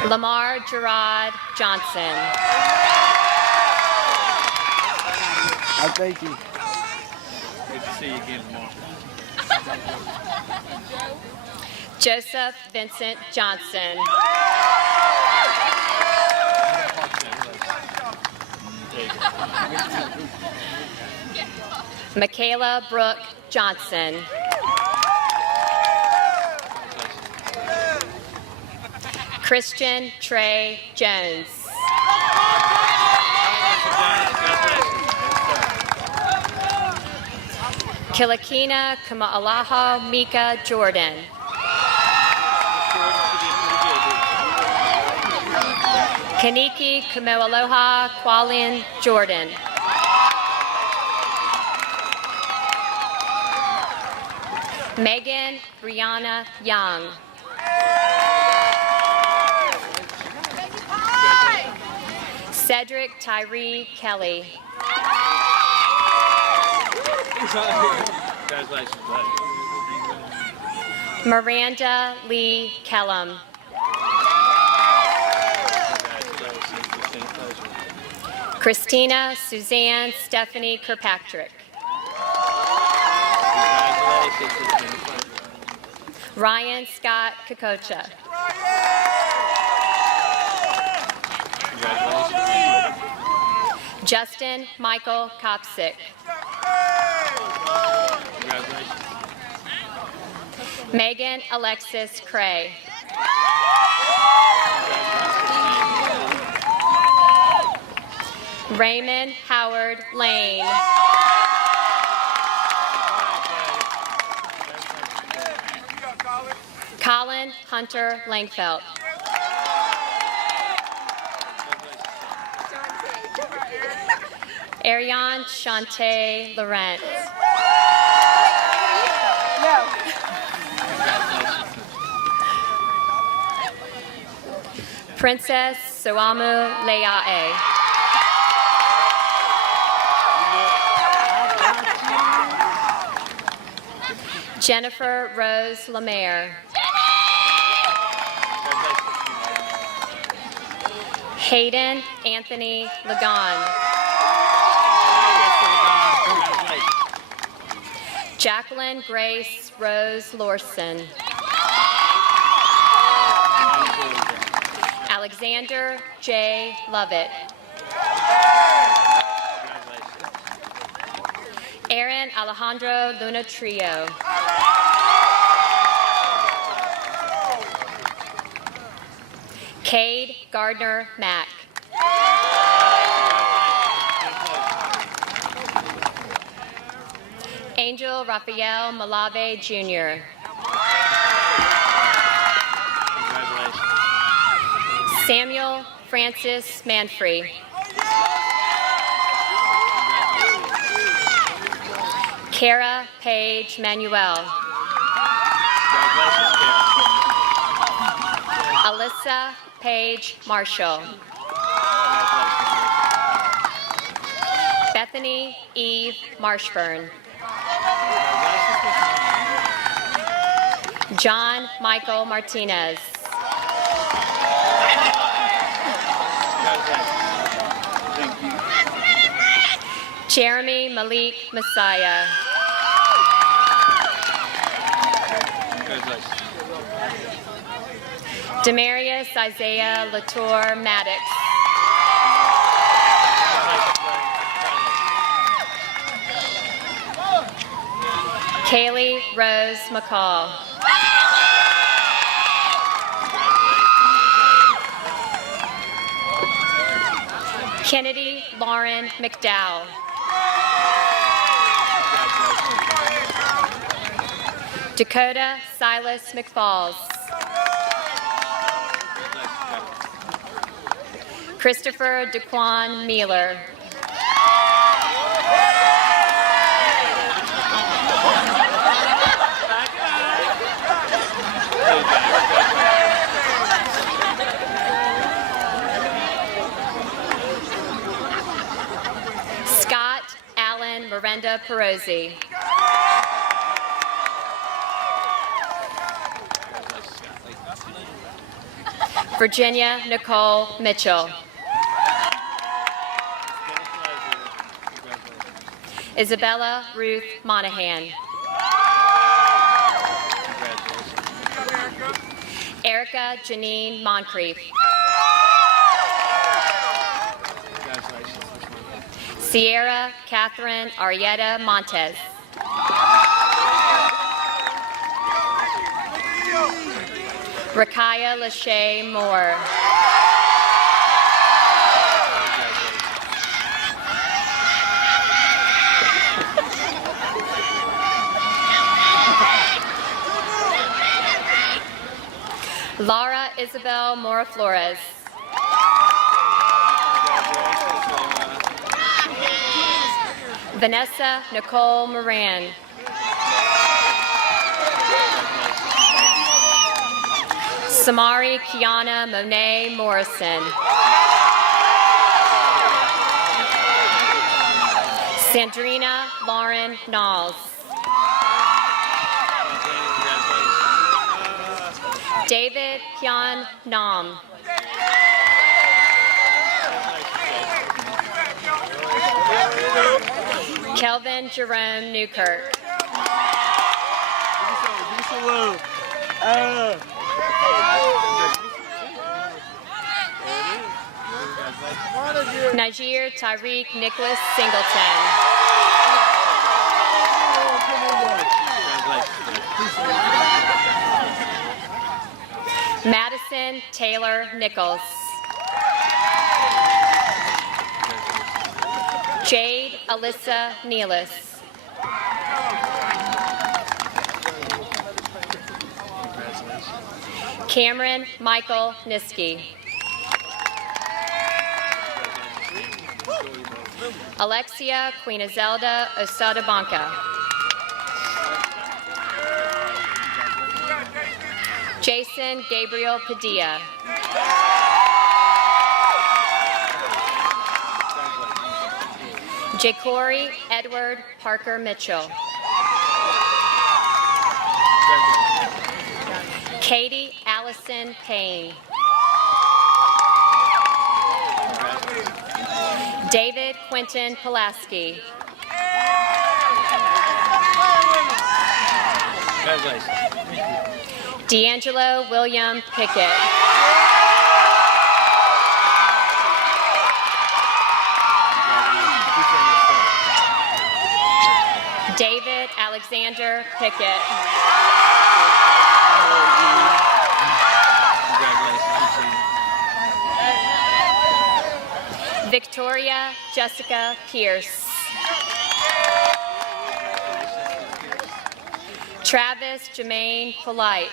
Lamar Gerard Johnson. Thank you. Good to see you again tomorrow. Joseph Vincent Johnson. Michaela Brooke Johnson. Christian Trey Jones. Kilakina Kama'alaha Mika Jordan. Kaniki Kamealoha Kwalin Jordan. Megan Brianna Young. Cedric Tyree Kelly. Congratulations, buddy. Miranda Lee Kellum. Christina Suzanne Stephanie Kirkpatrick. Ryan Scott Kokocha. Justin Michael Kopsick. Megan Alexis Cray. Raymond Howard Lane. Colin Hunter Langfelt. Ariane Shante Laurent. Princess Soamu Lea'e. Jennifer Rose Lemaire. Hayden Anthony Lagon. Jacqueline Grace Rose Lorson. Alexander J. Lovett. Aaron Alejandro Luna Trio. Cade Gardner Mack. Angel Raphael Malave Jr. Samuel Francis Manfrey. Kara Page Manuel. Alyssa Page Marshall. Bethany Eve Marshburn. John Michael Martinez. Jeremy Malik Messiah. Demarius Isaiah Latour Maddox. Kaylee Rose McCall. Kennedy Lauren McDowell. Dakota Silas McFalls. Christopher DeQuan Mealer. Scott Allen Miranda Perozzi. Virginia Nicole Mitchell. Isabella Ruth Monahan. Erica Janine Moncrief. Sierra Catherine Arietta Montes. Rakaya Lachey Moore. Laura Isabel Mora Flores. Vanessa Nicole Moran. Samari Kiana Monet Morrison. Sandrina Lauren Knowles. David Hyun Nam. Kelvin Jerome Newkirk. Najir Tyreek Nicholas Singleton. Madison Taylor Nichols. Jade Alyssa Nealis. Cameron Michael Niski. Alexia Queen Zelda Osada Banca. Jason Gabriel Padilla. Jacory Edward Parker Mitchell. Katie Allison Payne. David Quentin Pulaski. Congratulations. D'Angelo William Pickett. David Alexander Pickett. Victoria Jessica Pierce. Travis Jermaine Polite.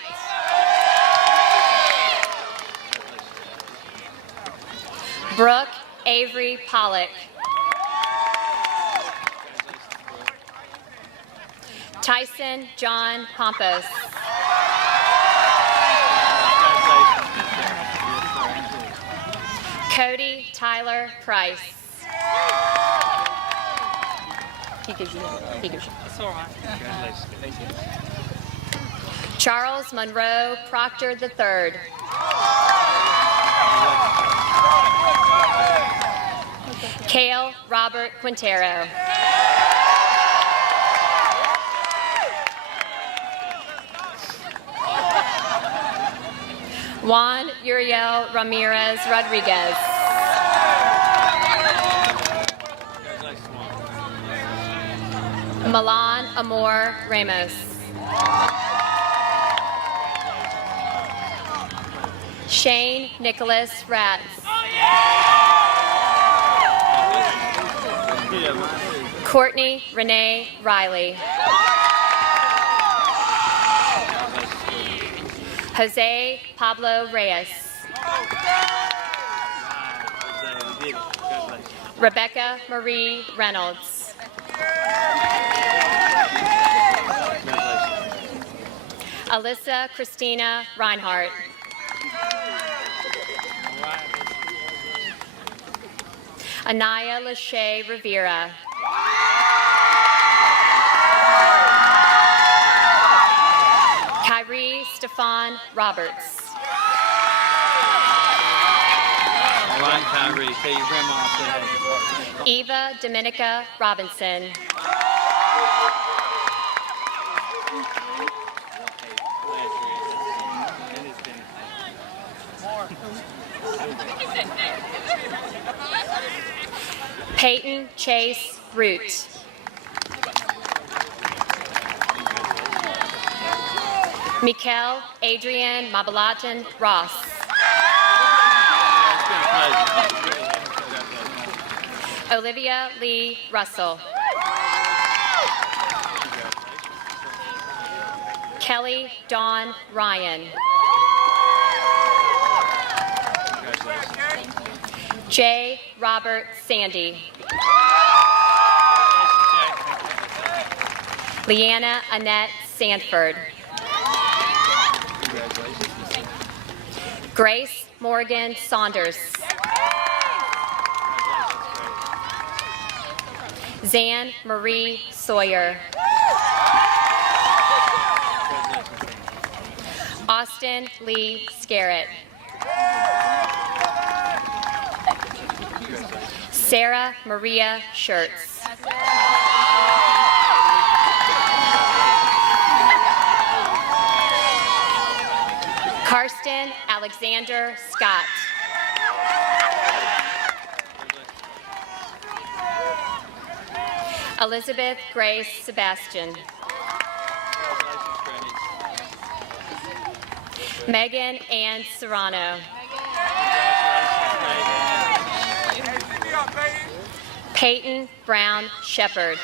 Brooke Avery Pollock. Tyson John Pompos. Cody Tyler Price. He gives you. That's all right. Congratulations. Thank you. Charles Monroe Proctor III. Cale Robert Quintero. Juan Uriel Ramirez Rodriguez. Milan Amor Ramos. Shane Nicholas Ratz. Courtney Renee Riley. Jose Pablo Reyes. Rebecca Marie Reynolds. Alyssa Christina Reinhardt. Anaya Lachey Rivera. Kyrie Stefan Roberts. All right, Kyrie. Tell your grandma I said hey. Eva Dominica Robinson. Peyton Chase Root. Mikel Adrian Mabalatan Ross. Olivia Lee Russell. Kelly Dawn Ryan. J. Robert Sandy. Leanna Annette Sanford. Grace Morgan Saunders. Zan Marie Sawyer. Austin Lee Scarrett. Sarah Maria Schertz. Karsten Alexander Scott. Elizabeth Grace Sebastian. Megan Ann Serrano. Peyton Brown Shepard.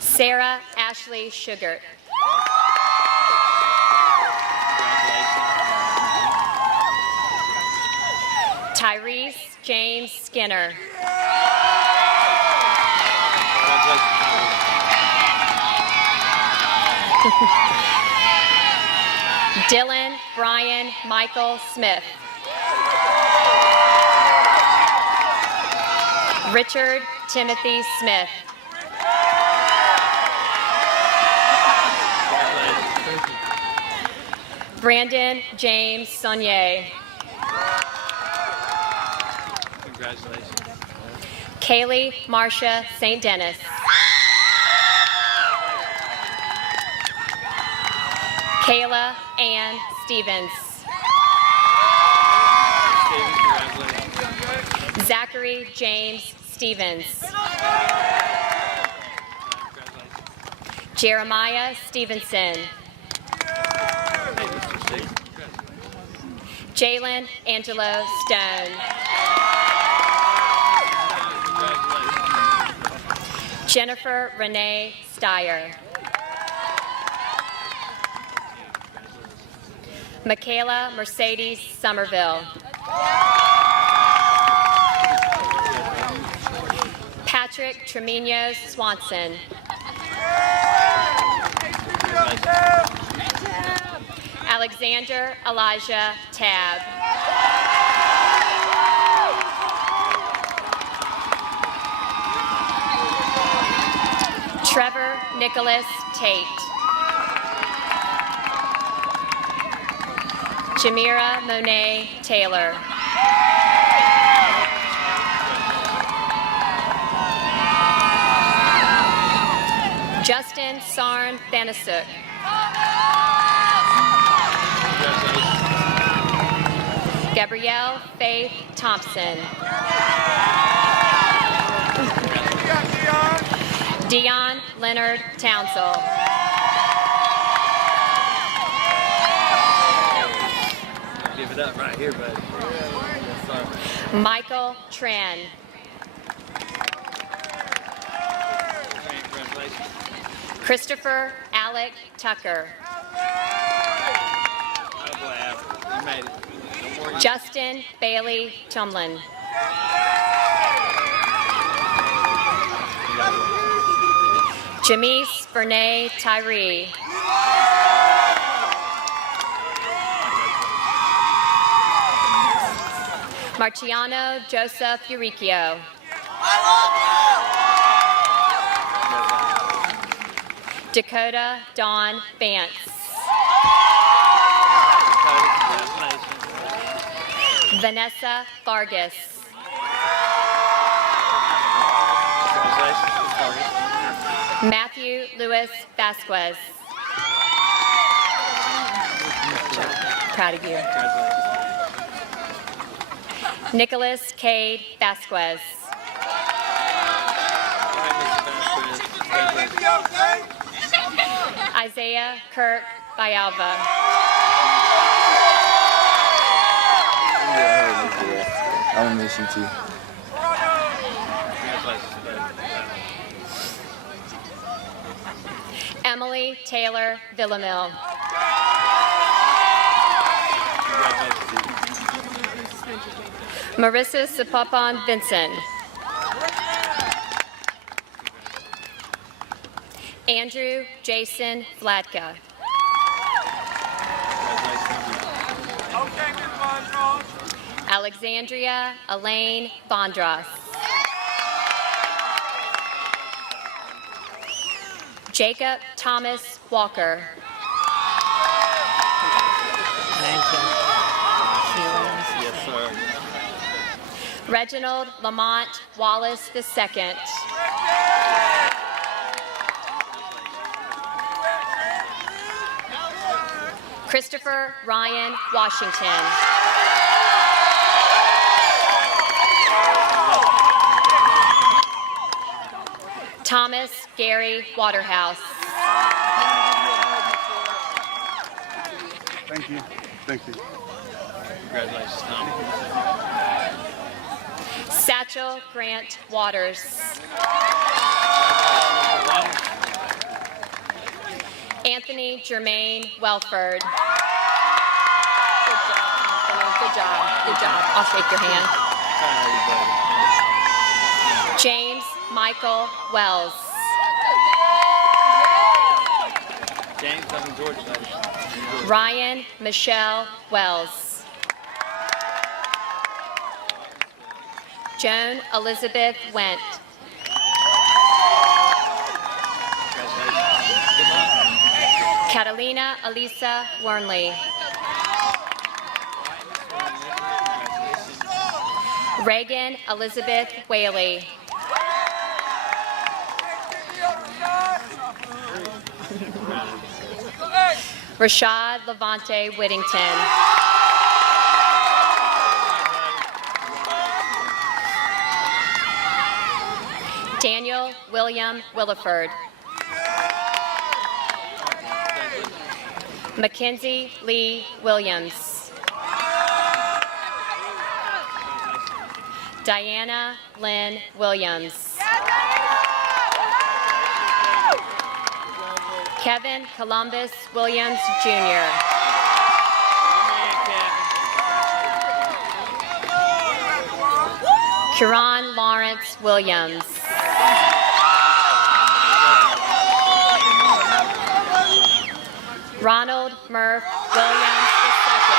Sarah Ashley Sugart. Tyrese James Skinner. Dylan Brian Michael Smith. Richard Timothy Smith. Brandon James Saunier. Congratulations. Kaylee Marcia St. Dennis. Kayla Ann Stevens. Congratulations. Zachary James Stevens. Jeremiah Stevenson. Jalen Angelo Stone. Jennifer Renee Steyer. Michaela Mercedes Somerville. Patrick Tremino Swanson. Alexander Elijah Tab. Trevor Nicholas Tate. Jamira Monet Taylor. Justin Sarn Thanasuk. Gabrielle Faith Thompson. Dion Leonard Townsell. Give it up right here, bud. Yes, sir. Michael Tran. Congratulations. Christopher Alec Tucker. Oh boy, Al. You made it. Don't worry. Justin Bailey Tumlin. Jamise Vernay Tyree. Marciano Joseph Euricchio. Dakota Dawn Vance. Vanessa Vargas. Matthew Lewis Vasquez. Proud of you. Nicholas Cade Vasquez. Isaiah Kirk Bialva. I'm gonna miss you too. Emily Taylor Villamil. Marissa Sapapan Vincent. Andrew Jason Vladka. Alexandria Elaine Bondros. Jacob Thomas Walker. Yes, sir. Reginald Lamont Wallace II. Christopher Ryan Washington. Thomas Gary Waterhouse. Thank you. Thank you. Congratulations, Tom. Satchel Grant Waters. Anthony Jermaine Welford. Good job, Anthony. Good job. Good job. I'll shake your hand. James Michael Wells. James, I'm in Georgia, buddy. Ryan Michelle Wells. Joan Elizabeth Went. Catalina Elisa Wernley. Reagan Elizabeth Whaley. Rashad Levante Whittington. Daniel William Williford. Mackenzie Lee Williams. Diana Lynn Williams. Kevin Columbus Williams, Jr. Kieran Lawrence Williams. Ronald Murph Williams II.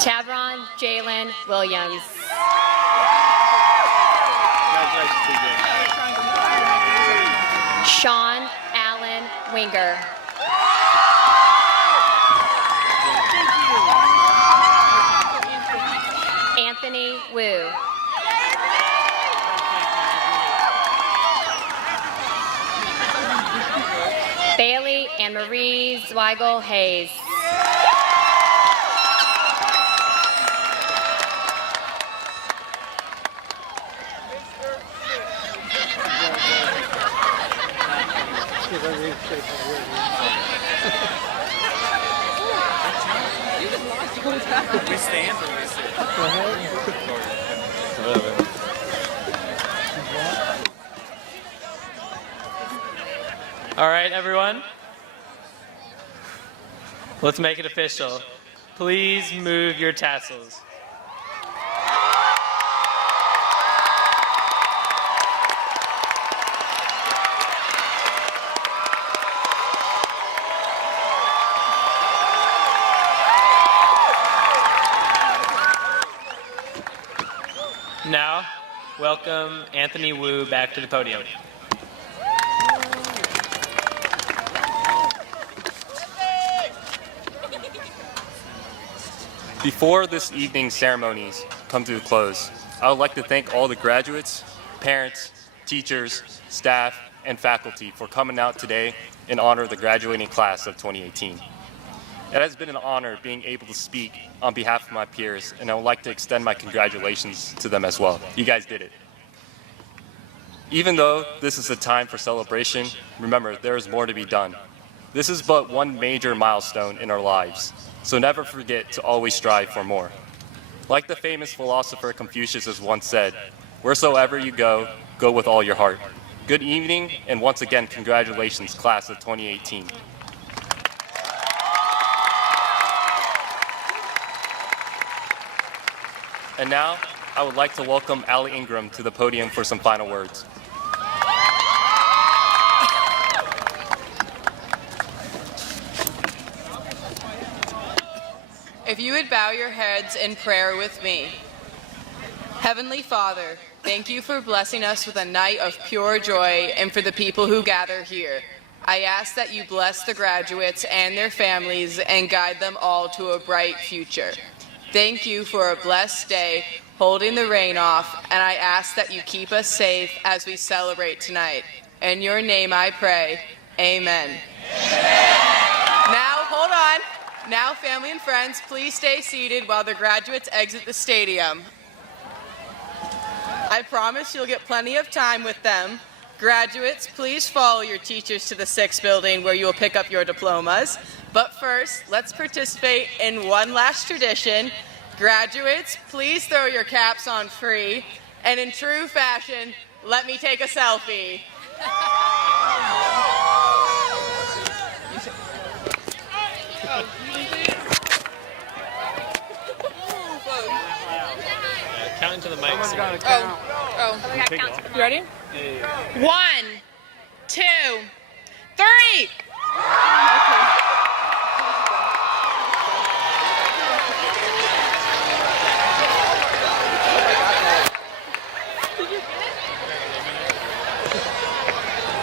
Tavron Jalen Williams. Sean Allen Winger. Anthony Wu. Bailey Anne Marie Zweigel Hayes. We stand or we sit? All right, everyone. Let's make it official. Please move your tassels. Now, welcome Anthony Wu back to the podium. Before this evening's ceremonies come to a close, I would like to thank all the graduates, parents, teachers, staff, and faculty for coming out today in honor of the graduating class of 2018. It has been an honor being able to speak on behalf of my peers, and I would like to extend my congratulations to them as well. You guys did it. Even though this is a time for celebration, remember, there is more to be done. This is but one major milestone in our lives, so never forget to always strive for more. Like the famous philosopher Confucius has once said, "Wheresoever you go, go with all your heart." Good evening, and once again, congratulations, class of 2018. And now, I would like to welcome Allie Ingram to the podium for some final words. If you would bow your heads in prayer with me. Heavenly Father, thank you for blessing us with a night of pure joy and for the people who gather here. I ask that you bless the graduates and their families and guide them all to a bright future. Thank you for a blessed day, holding the rain off, and I ask that you keep us safe as we celebrate tonight. In your name I pray, amen. Now, hold on. Now, family and friends, please stay seated while the graduates exit the stadium. I promise you'll get plenty of time with them. Graduates, please follow your teachers to the 6th building where you will pick up your diplomas. But first, let's participate in one last tradition. Graduates, please throw your caps on free. And in true fashion, let me take a selfie. Count into the mic. You ready? 1, 2, 3.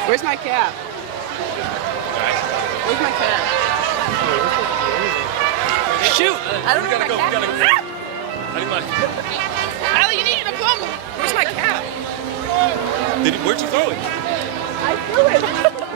Where's my cap? Where's my cat? Shoot! I don't know where my cat is. I need my... Allie, you need a diploma. Where's my cat? Where'd you throw it? I threw it.